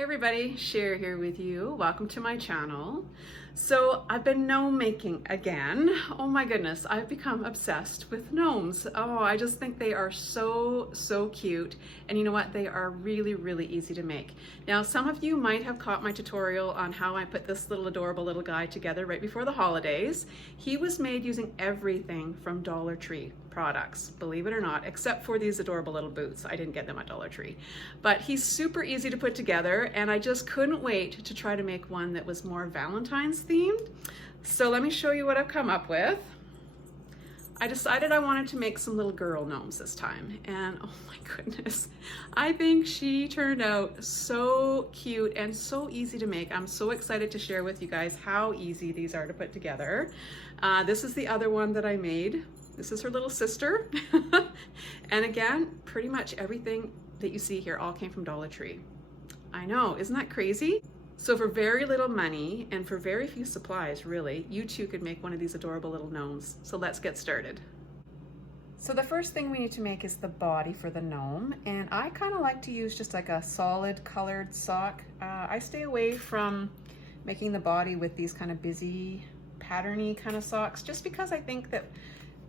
Hi everybody, Cher here with you. Welcome to my channel. So I've been gnome making again. Oh my goodness, I've become obsessed with gnomes. Oh, I just think they are so cute. And you know what? They are really easy to make. Now, some of you might have caught my tutorial on how I put this little adorable little guy together right before the holidays. He was made using everything from Dollar Tree products, believe it or not, except for these adorable little boots. I didn't get them at Dollar Tree. But he's super easy to put together, and I just couldn't wait to try to make one that was more Valentine's themed. So let me show you what I've come up with. I decided I wanted to make some little girl gnomes this time, and oh my goodness, I think she turned out so cute and so easy to make. I'm so excited to share with you guys how easy these are to put together. This is the other one that I made. This is her little sister. And again, pretty much everything that you see here all came from Dollar Tree. I know, isn't that crazy? So for very little money and for very few supplies, really, you too could make one of these adorable little gnomes. So let's get started. So the first thing we need to make is the body for the gnome. And I kind of like to use just like a solid colored sock. I stay away from making the body with these kind of busy, patterny kind of socks, just because I think that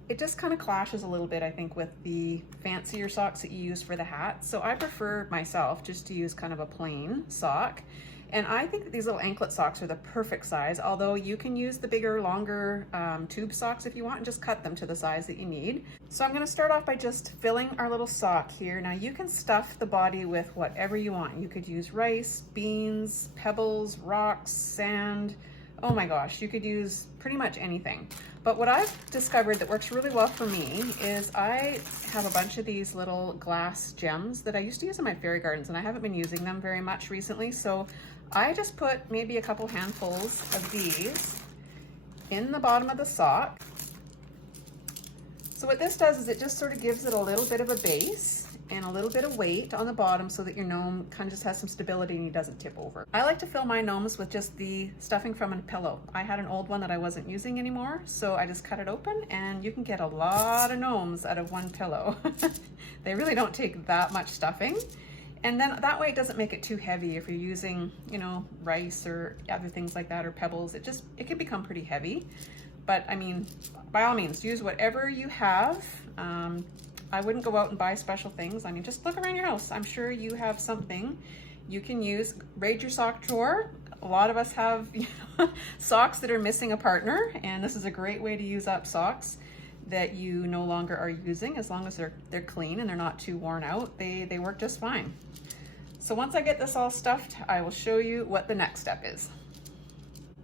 it just kind of clashes a little bit, I think, with the fancier socks that you use for the hat. So I prefer myself just to use kind of a plain sock. And I think that these little anklet socks are the perfect size, although you can use the bigger, longer tube socks if you want and just cut them to the size that you need. So I'm gonna start off by just filling our little sock here. Now you can stuff the body with whatever you want. You could use rice, beans, pebbles, rocks, sand. Oh my gosh, you could use pretty much anything. But what I've discovered that works really well for me is I have a bunch of these little glass gems that I used to use in my fairy gardens, and I haven't been using them very much recently. So I just put maybe a couple handfuls of these in the bottom of the sock. So what this does is it just sort of gives it a little bit of a base and a little bit of weight on the bottom so that your gnome kind of just has some stability and he doesn't tip over. I like to fill my gnomes with just the stuffing from a pillow. I had an old one that I wasn't using anymore, so I just cut it open and you can get a lot of gnomes out of one pillow. They really don't take that much stuffing. And then that way it doesn't make it too heavy if you're using, you know, rice or other things like that or pebbles. It can become pretty heavy. But I mean, by all means, use whatever you have. I wouldn't go out and buy special things. I mean, just look around your house. I'm sure you have something you can use. Raid your sock drawer. A lot of us have socks that are missing a partner, and this is a great way to use up socks that you no longer are using. As long as they're clean and they're not too worn out, they work just fine. So once I get this all stuffed, I will show you what the next step is.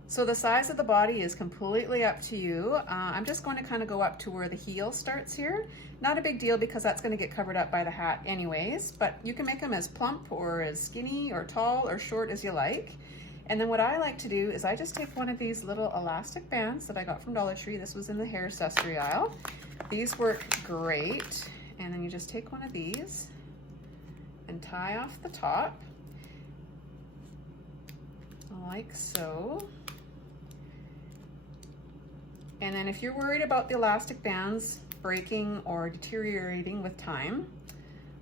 So the size of the body is completely up to you. I'm just going to kind of go up to where the heel starts here. Not a big deal because that's going to get covered up by the hat anyways, but you can make them as plump or as skinny or tall or short as you like. And then what I like to do is I just take one of these little elastic bands that I got from Dollar Tree. This was in the hair accessory aisle. These work great. And then you just take one of these and tie off the top like so. And then if you're worried about the elastic bands breaking or deteriorating with time,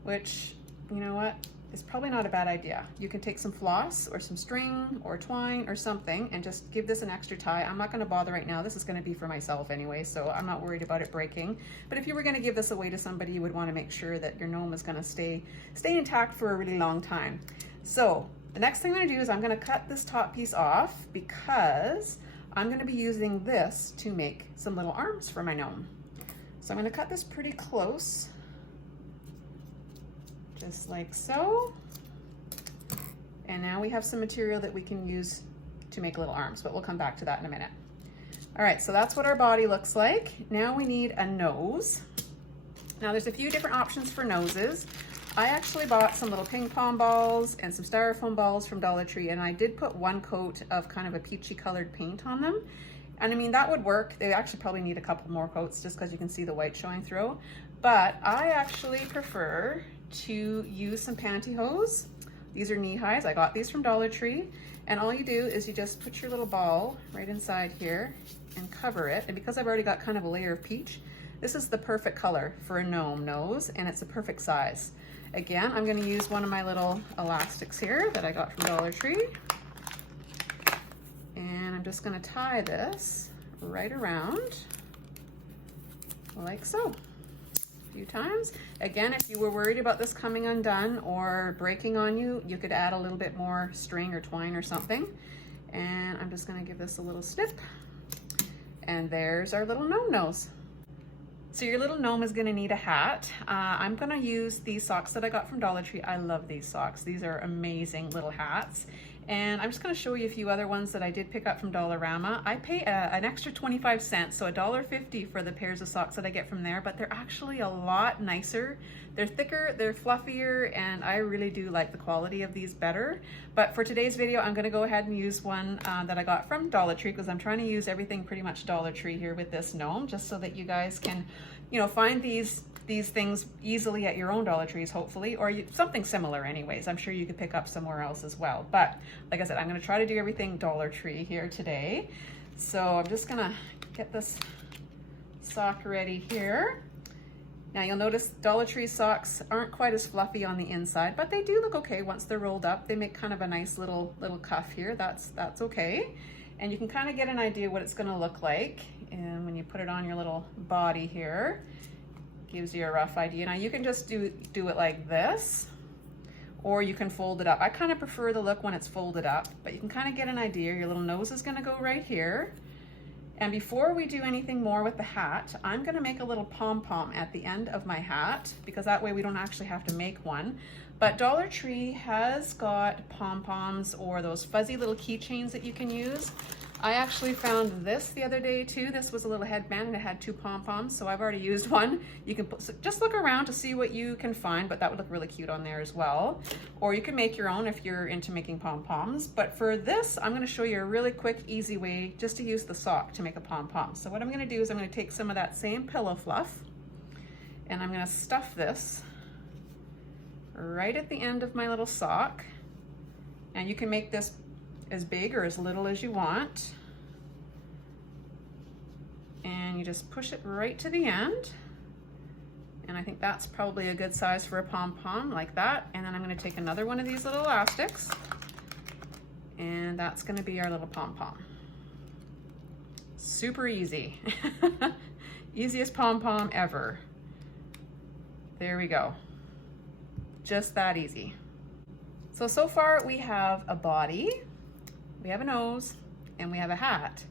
which, you know what, is probably not a bad idea. You can take some floss or some string or twine or something and just give this an extra tie. I'm not gonna bother right now. This is gonna be for myself anyway, so I'm not worried about it breaking. But if you were gonna give this away to somebody, you would wanna make sure that your gnome is gonna stay intact for a really long time. So the next thing I'm gonna do is I'm gonna cut this top piece off because I'm gonna be using this to make some little arms for my gnome. So I'm gonna cut this pretty close, just like so. And now we have some material that we can use to make little arms, but we'll come back to that in a minute. All right, so that's what our body looks like. Now we need a nose. Now there's a few different options for noses. I actually bought some little ping pong balls and some styrofoam balls from Dollar Tree, and I did put one coat of kind of a peachy colored paint on them. And I mean, that would work. They actually probably need a couple more coats just because you can see the white showing through. But I actually prefer to use some pantyhose. These are knee highs. I got these from Dollar Tree. And all you do is you just put your little ball right inside here and cover it. And because I've already got kind of a layer of peach, this is the perfect color for a gnome nose, and it's a perfect size. Again, I'm going to use one of my little elastics here that I got from Dollar Tree. And I'm just going to tie this right around like so. A few times. Again, if you were worried about this coming undone or breaking on you, you could add a little bit more string or twine or something. And I'm just going to give this a little snip. And there's our little gnome nose. So your little gnome is going to need a hat. I'm going to use these socks that I got from Dollar Tree. I love these socks. These are amazing little hats. And I'm just going to show you a few other ones that I did pick up from Dollarama. I pay an extra 25 cents, so $1.50 for the pairs of socks that I get from there, but they're actually a lot nicer. They're thicker, they're fluffier, and I really do like the quality of these better. But for today's video, I'm going to go ahead and use one that I got from Dollar Tree, because I'm trying to use everything pretty much Dollar Tree here with this gnome, just so that you guys can, you know, find these things easily at your own Dollar Trees, hopefully, or something similar anyways. I'm sure you could pick up somewhere else as well. But like I said, I'm going to try to do everything Dollar Tree here today. So I'm just going to get this sock ready here. Now you'll notice Dollar Tree socks aren't quite as fluffy on the inside, but they do look okay once they're rolled up. They make kind of a nice little cuff here. That's okay. And you can kind of get an idea what it's going to look like. And when you put it on your little body here, gives you a rough idea. Now you can just do it like this, or you can fold it up. I kind of prefer the look when it's folded up, but you can kind of get an idea. Your little nose is going to go right here. And before we do anything more with the hat, I'm going to make a little pom-pom at the end of my hat, because that way we don't actually have to make one. But Dollar Tree has got pom-poms or those fuzzy little keychains that you can use. I actually found this the other day too. This was a little headband and it had two pom-poms, so I've already used one. You can just look around to see what you can find, but that would look really cute on there as well. Or you can make your own if you're into making pom-poms. But for this, I'm going to show you a really quick, easy way just to use the sock to make a pom-pom. So what I'm going to do is I'm going to take some of that same pillow fluff and I'm going to stuff this right at the end of my little sock. And you can make this as big or as little as you want. And you just push it right to the end. And I think that's probably a good size for a pom-pom, like that. And then I'm going to take another one of these little elastics, and that's going to be our little pom-pom. Super easy. Easiest pom-pom ever. There we go. Just that easy. So far we have a body, we have a nose, and we have a hat.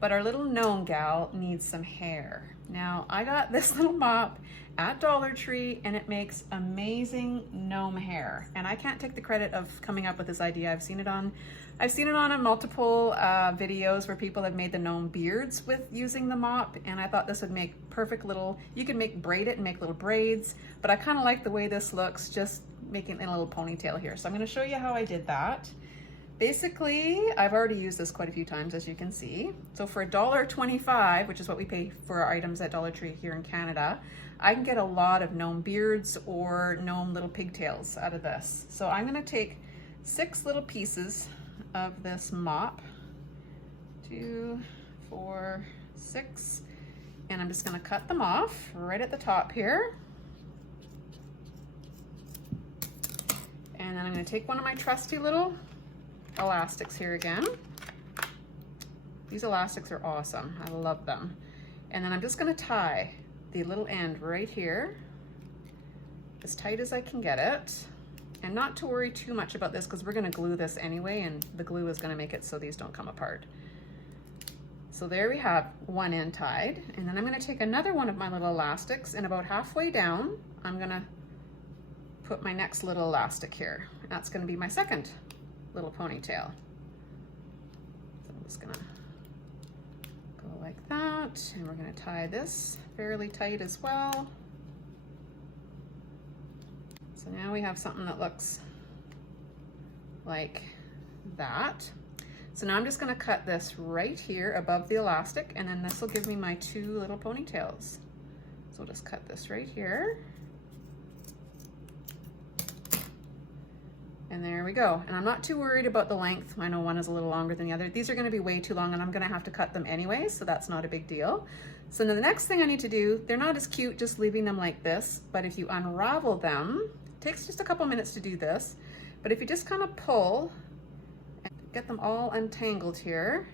But our little gnome gal needs some hair. Now, I got this little mop at Dollar Tree, and it makes amazing gnome hair. And I can't take the credit of coming up with this idea. I've seen it on multiple videos where people have made the gnome beards with using the mop, and I thought this would make perfect little, you can braid it and make little braids, but I kind of like the way this looks, just making it in a little ponytail here. So I'm going to show you how I did that. Basically, I've already used this quite a few times, as you can see. So for $1.25, which is what we pay for our items at Dollar Tree here in Canada, I can get a lot of gnome beards or gnome little pigtails out of this. So I'm going to take 6 little pieces of this mop, 2, 4, 6, and I'm just going to cut them off right at the top here. And then I'm going to take one of my trusty little elastics here again. These elastics are awesome. I love them. And then I'm just going to tie the little end right here as tight as I can get it. And not to worry too much about this, because we're going to glue this anyway, and the glue is going to make it so these don't come apart. So there we have one end tied. And then I'm going to take another one of my little elastics, and about halfway down I'm going to put my next little elastic here. That's going to be my second little ponytail. So I'm just going to go like that, and we're going to tie this fairly tight as well. So now we have something that looks like that. So now I'm just going to cut this right here above the elastic, and then this will give me my 2 little ponytails. So we'll just cut this right here. And there we go. And I'm not too worried about the length. I know one is a little longer than the other. These are going to be way too long, and I'm going to have to cut them anyway, so that's not a big deal. So then the next thing I need to do, they're not as cute just leaving them like this, but if you unravel them, It takes just a couple minutes to do this, but if you just kind of pull and get them all untangled here,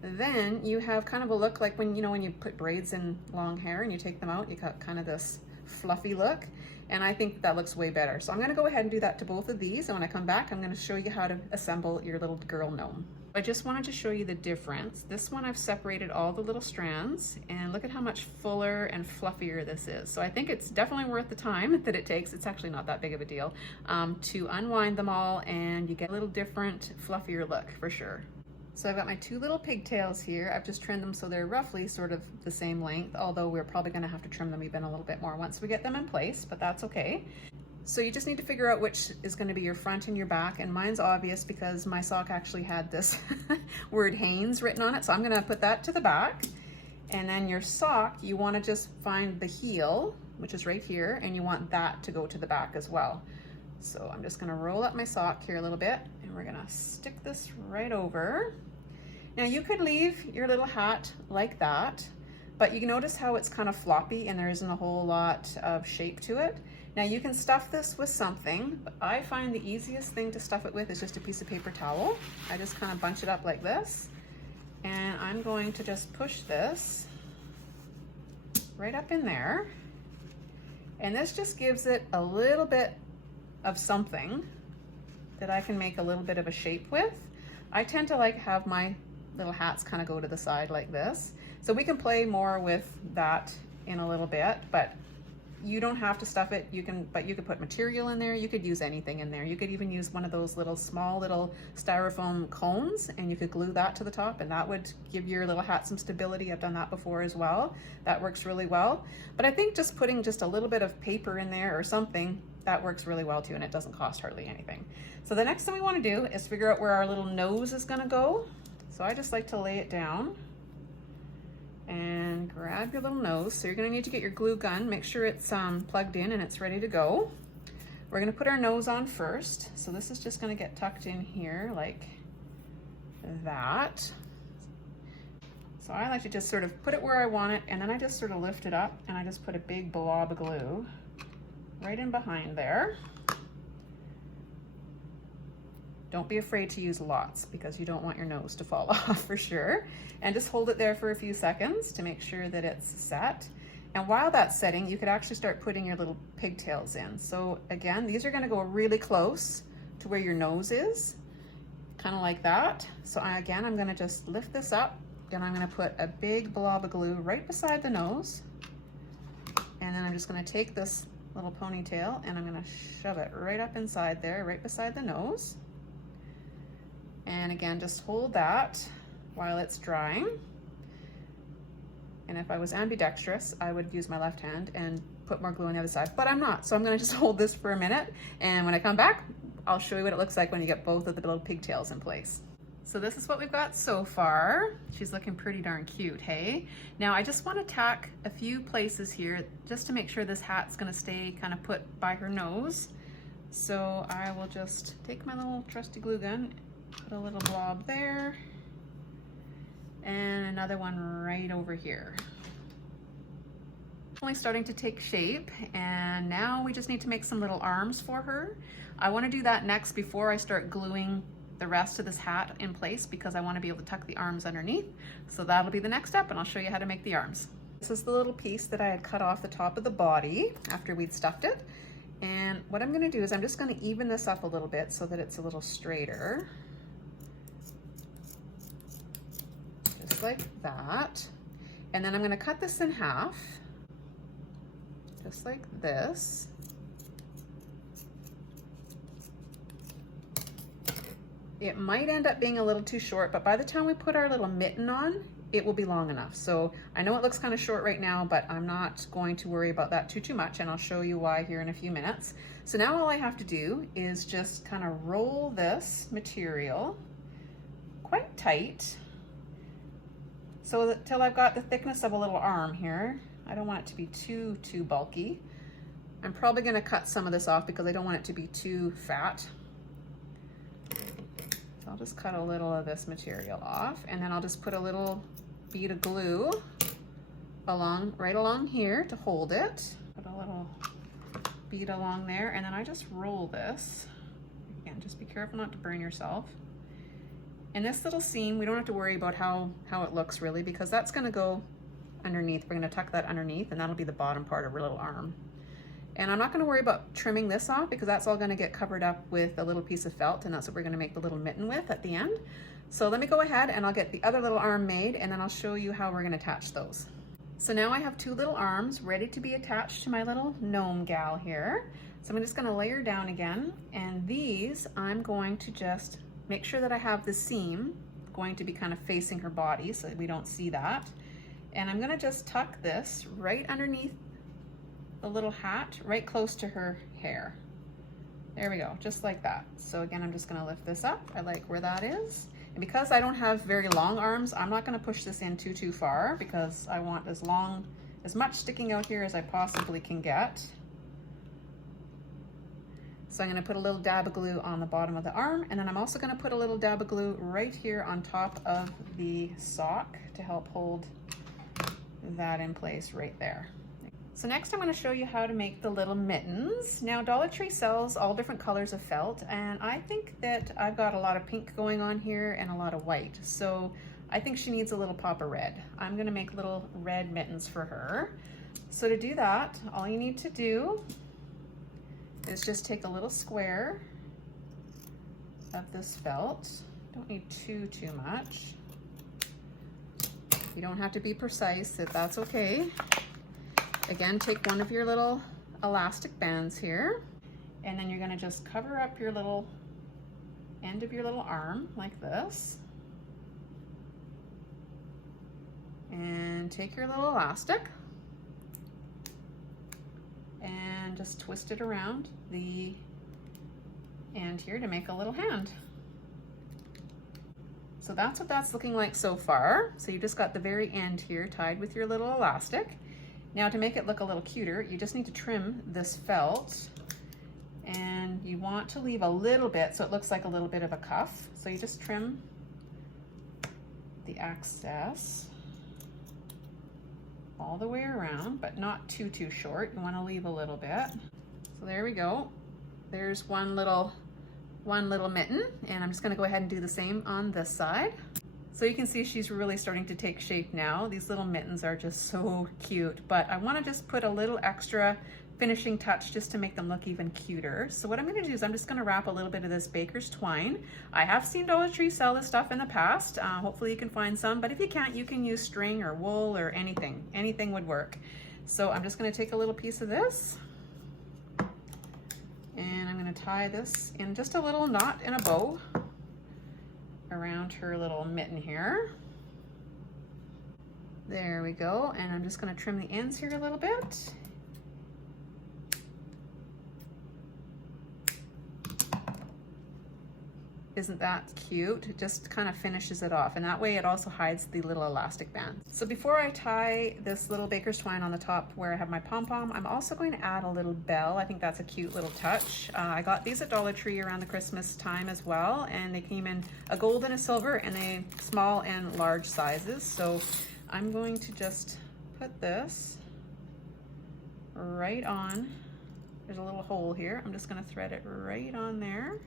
then you have kind of a look like when, you know, when you put braids in long hair and you take them out, you got kind of this fluffy look. And I think that looks way better. So I'm gonna go ahead and do that to both of these. And when I come back, I'm gonna show you how to assemble your little girl gnome. I just wanted to show you the difference. This one I've separated all the little strands, and look at how much fuller and fluffier this is. So I think it's definitely worth the time that it takes. It's actually not that big of a deal to unwind them all, and you get a little different, fluffier look for sure. So I've got my two little pigtails here. I've just trimmed them so they're roughly sort of the same length, although we're probably gonna have to trim them even a little bit more once we get them in place, but that's okay. So you just need to figure out which is gonna be your front and your back, and mine's obvious because my sock actually had this word Hanes written on it, so I'm gonna put that to the back. And then your sock, you wanna just find the heel, which is right here, and you want that to go to the back as well. So I'm just gonna roll up my sock here a little bit, and we're gonna stick this right over. Now you could leave your little hat like that, but you can notice how it's kind of floppy and there isn't a whole lot of shape to it. Now you can stuff this with something, but I find the easiest thing to stuff it with is just a piece of paper towel. I just kind of bunch it up like this, and I'm going to just push this right up in there. And this just gives it a little bit of something that I can make a little bit of a shape with. I tend to like have my little hats kind of go to the side like this. So we can play more with that in a little bit, but you don't have to stuff it. You can put material in there. You could use anything in there. You could even use one of those little small little styrofoam cones, and you could glue that to the top, and that would give your little hat some stability. I've done that before as well. That works really well. But I think just putting just a little bit of paper in there or something, that works really well too, and it doesn't cost hardly anything. So the next thing we want to do is figure out where our little nose is going to go. So I just like to lay it down and grab your little nose. So you're going to need to get your glue gun, make sure it's plugged in and it's ready to go. We're going to put our nose on first. So this is just going to get tucked in here like that. So I like to just sort of put it where I want it, and then I just sort of lift it up and I just put a big blob of glue right in behind there. Don't be afraid to use lots because you don't want your nose to fall off for sure. And just hold it there for a few seconds to make sure that it's set. And while that's setting, you could actually start putting your little pigtails in. So again, these are gonna go really close to where your nose is, kind of like that. So again, I'm gonna just lift this up, and I'm gonna put a big blob of glue right beside the nose. And then I'm just gonna take this little ponytail and I'm gonna shove it right up inside there, right beside the nose. And again, just hold that while it's drying. And if I was ambidextrous, I would use my left hand and put more glue on the other side, but I'm not. So I'm gonna just hold this for a minute. And when I come back, I'll show you what it looks like when you get both of the little pigtails in place. So this is what we've got so far. She's looking pretty darn cute, hey? Now I just wanna tack a few places here just to make sure this hat's gonna stay kind of put by her nose. So I will just take my little trusty glue gun, put a little blob there, and another one right over here. Only starting to take shape, and now we just need to make some little arms for her. I want to do that next before I start gluing the rest of this hat in place because I want to be able to tuck the arms underneath. So that'll be the next step, and I'll show you how to make the arms. This is the little piece that I had cut off the top of the body after we'd stuffed it. And what I'm going to do is I'm just going to even this up a little bit so that it's a little straighter. Just like that. And then I'm going to cut this in half, just like this. It might end up being a little too short, but by the time we put our little mitten on, it will be long enough. So I know it looks kind of short right now, but I'm not going to worry about that too much, and I'll show you why here in a few minutes. So now all I have to do is just kind of roll this material quite tight, so that till I've got the thickness of a little arm here. I don't want it to be too bulky. I'm probably gonna cut some of this off because I don't want it to be too fat. So I'll just cut a little of this material off, and then I'll just put a little bead of glue right along here to hold it. Put a little bead along there, and then I just roll this. Again, just be careful not to burn yourself. And this little seam, we don't have to worry about how it looks really, because that's gonna go underneath. We're gonna tuck that underneath, and that'll be the bottom part of her little arm. And I'm not gonna worry about trimming this off because that's all gonna get covered up with a little piece of felt, and that's what we're gonna make the little mitten with at the end. So let me go ahead and I'll get the other little arm made, and then I'll show you how we're gonna attach those. So now I have two little arms ready to be attached to my little gnome gal here. So I'm just gonna layer down again, and these I'm going to just make sure that I have the seam going to be kind of facing her body so that we don't see that. And I'm gonna just tuck this right underneath the little hat, right close to her hair. There we go, just like that. So again, I'm just gonna lift this up. I like where that is. And because I don't have very long arms, I'm not gonna push this in too far because I want as much sticking out here as I possibly can get. So I'm gonna put a little dab of glue on the bottom of the arm, and then I'm also gonna put a little dab of glue right here on top of the sock to help hold that in place right there. So next I'm gonna show you how to make the little mittens. Now Dollar Tree sells all different colors of felt, and I think that I've got a lot of pink going on here and a lot of white. So I think she needs a little pop of red. I'm gonna make little red mittens for her. So to do that, all you need to do is just take a little square of this felt. Don't need too much. You don't have to be precise, if that's okay. Again, take one of your little elastic bands here, and then you're gonna just cover up your little end of your little arm like this. And take your little elastic and just twist it around the end here to make a little hand. So that's what that's looking like so far. So you just got the very end here tied with your little elastic. Now to make it look a little cuter, you just need to trim this felt, and you want to leave a little bit so it looks like a little bit of a cuff. So you just trim the excess all the way around, but not too short. You want to leave a little bit. So there we go. There's one little mitten, and I'm just going to go ahead and do the same on this side. So you can see she's really starting to take shape now. These little mittens are just so cute, but I want to just put a little extra finishing touch just to make them look even cuter. So what I'm going to do is I'm just going to wrap a little bit of this baker's twine. I have seen Dollar Tree sell this stuff in the past. Hopefully you can find some, but if you can't, you can use string or wool or anything. Anything would work. So I'm just going to take a little piece of this, and I'm going to tie this in just a little knot in a bow around her little mitten here. There we go. And I'm just going to trim the ends here a little bit. Isn't that cute? It just kind of finishes it off, and that way it also hides the little elastic band. So before I tie this little baker's twine on the top where I have my pom-pom, I'm also going to add a little bell. I think that's a cute little touch. I got these at Dollar Tree around the Christmas time as well, and they came in a gold and a silver, and a small and large sizes. So I'm going to just put this right on. There's a little hole here. I'm just going to thread it right on there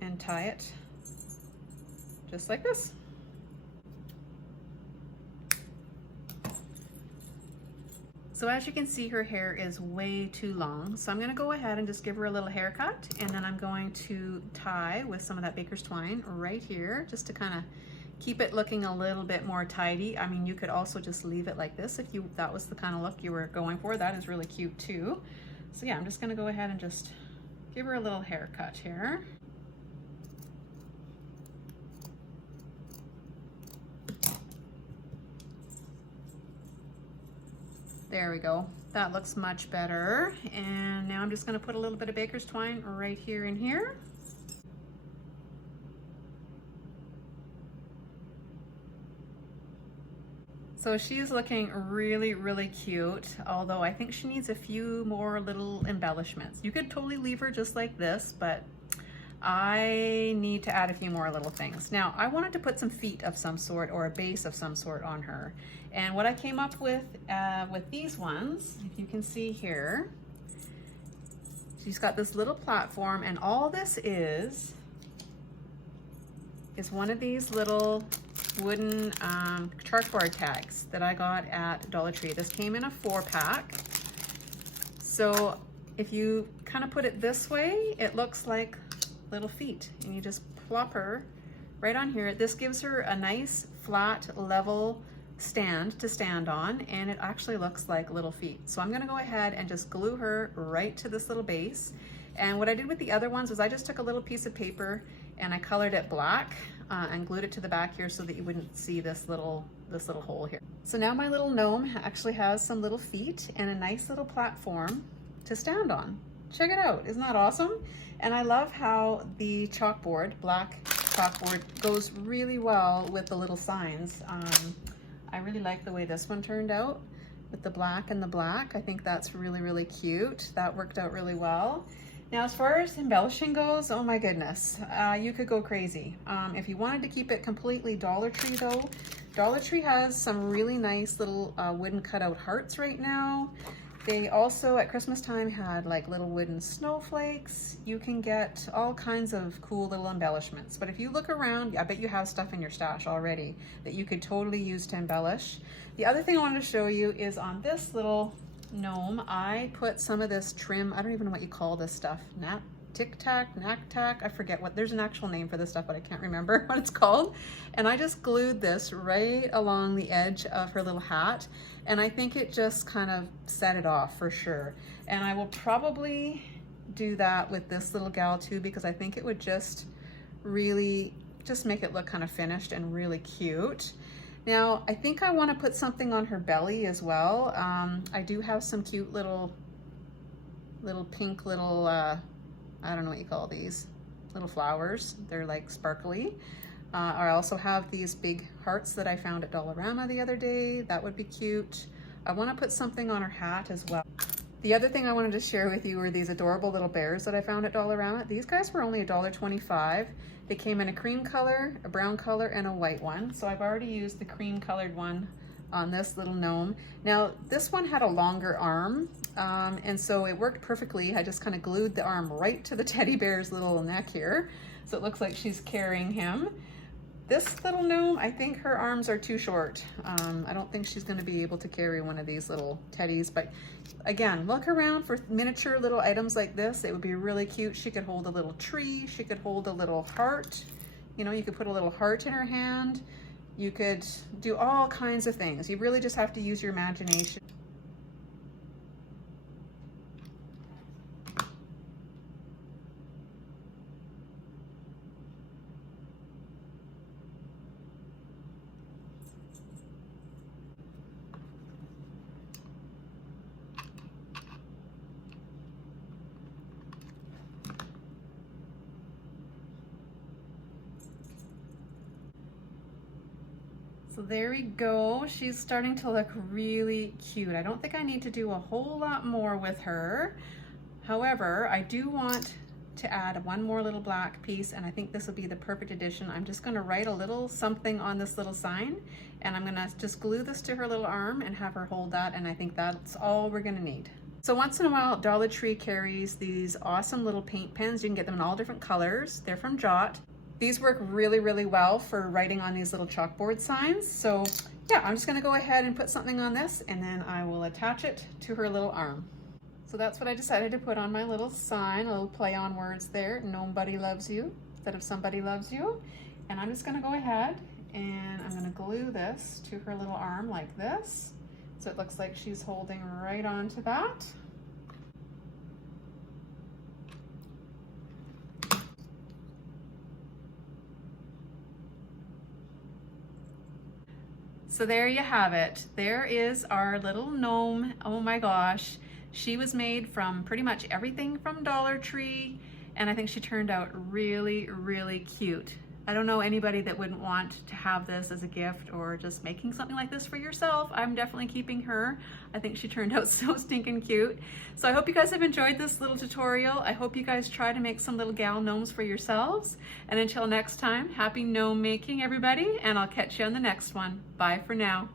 and tie it just like this. So as you can see, her hair is way too long. So I'm gonna go ahead and just give her a little haircut, and then I'm going to tie with some of that baker's twine right here, just to kind of keep it looking a little bit more tidy. I mean, you could also just leave it like this if that was the kind of look you were going for. That is really cute too. So yeah, I'm just gonna go ahead and just give her a little haircut here. There we go. That looks much better. And now I'm just going to put a little bit of baker's twine right here and here. So she's looking really, really cute, although I think she needs a few more little embellishments. You could totally leave her just like this, but I need to add a few more little things. Now, I wanted to put some feet of some sort or a base of some sort on her. And what I came up with these ones, if you can see here, She's got this little platform, and all this is one of these little wooden chalkboard tags that I got at Dollar Tree. This came in a 4-pack. So if you kind of put it this way, it looks like little feet, and you just plop her right on here. This gives her a nice flat level stand to stand on, and it actually looks like little feet. So I'm gonna go ahead and just glue her right to this little base. And what I did with the other ones was I just took a little piece of paper and I colored it black and glued it to the back here so that you wouldn't see this little hole here. So now my little gnome actually has some little feet and a nice little platform to stand on. Check it out, isn't that awesome? And I love how the chalkboard, black chalkboard, goes really well with the little signs. I really like the way this one turned out with the black and the black. I think that's really, really cute. That worked out really well. Now, as far as embellishing goes, oh my goodness, you could go crazy. If you wanted to keep it completely Dollar Tree though, Dollar Tree has some really nice little wooden cutout hearts right now. They also, at Christmas time, had like little wooden snowflakes. You can get all kinds of cool little embellishments. But if you look around, I bet you have stuff in your stash already that you could totally use to embellish. The other thing I wanted to show you is on this little gnome, I put some of this trim, I don't even know what you call this stuff, tic-tac, knack-tac, I forget what, there's an actual name for this stuff, but I can't remember what it's called. And I just glued this right along the edge of her little hat, and I think it just kind of set it off for sure. And I will probably do that with this little gal too, because I think it would just really just make it look kind of finished and really cute. Now, I think I want to put something on her belly as well. I do have some cute little pink little, I don't know what you call these, little flowers. They're like sparkly. I also have these big hearts that I found at Dollarama the other day. That would be cute. I want to put something on her hat as well. The other thing I wanted to share with you were these adorable little bears that I found at Dollarama. These guys were only $1.25. They came in a cream color, a brown color, and a white one. So I've already used the cream colored one on this little gnome. Now, this one had a longer arm, and so it worked perfectly. I just kind of glued the arm right to the teddy bear's little neck here. So it looks like she's carrying him. This little gnome, I think her arms are too short. I don't think she's gonna be able to carry one of these little teddies, but again, look around for miniature little items like this. It would be really cute. She could hold a little tree. She could hold a little heart. You know, you could put a little heart in her hand. You could do all kinds of things. You really just have to use your imagination. So there we go. She's starting to look really cute. I don't think I need to do a whole lot more with her. However, I do want to add one more little black piece, and I think this will be the perfect addition. I'm just gonna write a little something on this little sign, and I'm gonna just glue this to her little arm and have her hold that, and I think that's all we're gonna need. So once in a while, Dollar Tree carries these awesome little paint pens. You can get them in all different colors. They're from Jot. These work really, really well for writing on these little chalkboard signs. So yeah, I'm just gonna go ahead and put something on this, and then I will attach it to her little arm. So that's what I decided to put on my little sign, a little play on words there. Nobody loves you instead of somebody loves you. And I'm just gonna go ahead and I'm gonna glue this to her little arm like this. So it looks like she's holding right onto that. So there you have it. There is our little gnome. Oh my gosh. She was made from pretty much everything from Dollar Tree, and I think she turned out really, really cute. I don't know anybody that wouldn't want to have this as a gift or just making something like this for yourself. I'm definitely keeping her. I think she turned out so stinking cute. So I hope you guys have enjoyed this little tutorial. I hope you guys try to make some little gal gnomes for yourselves. And until next time, happy gnome making, everybody, and I'll catch you on the next one. Bye for now.